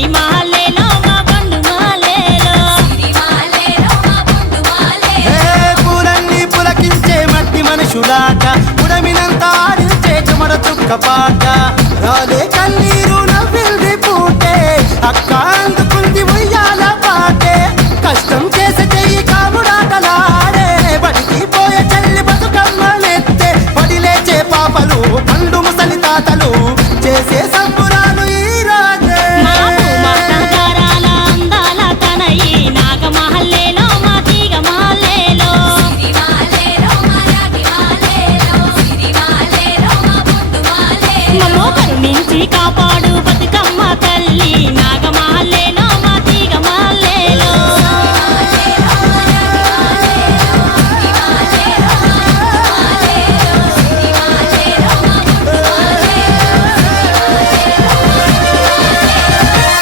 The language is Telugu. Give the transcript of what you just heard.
సిరిమాలేలో మా బండు మాలేలో పూలన్నీ పులకించే మట్టి మనుషులాట ఉడమినంత ఆడించే చెమర చుక్క పాట రాలే కన్నీరు